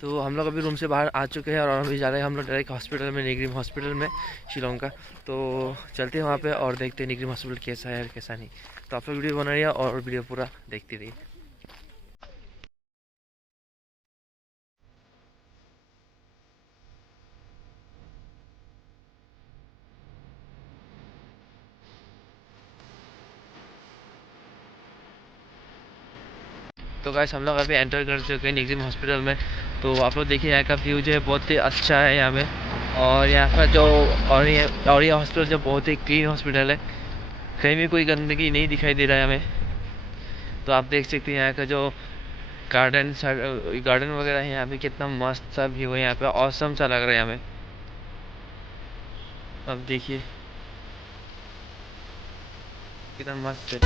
तो हम लोग अभी रूम से बाहर आ चुके हैं और अभी जा रहे हैं हम लोग डायरेक्ट हॉस्पिटल में, नेग्रिम हॉस्पिटल में शिलोंग का। तो चलते हैं वहाँ पे और देखते हैं नेग्रिम हॉस्पिटल कैसा है और कैसा नहीं। तो आप लोग वीडियो बना रही है और वीडियो पूरा देखते रहिए। तो गाइस हम लोग अभी एंटर कर चुके हैं नेग्रिम हॉस्पिटल में। तो आप लोग देखिए यहाँ का व्यू जो है बहुत ही अच्छा है यहाँ में। और यहाँ का जो और ये हॉस्पिटल जो बहुत ही क्लीन हॉस्पिटल है, कहीं भी कोई गंदगी नहीं दिखाई दे रहा है हमें। तो आप देख सकते हैं यहाँ का जो गार्डन गार्डन वगैरह है यहाँ पे, कितना मस्त सा व्यू है यहाँ पे, ऑसम सा लग रहा है हमें। अब देखिए कितना मस्त है।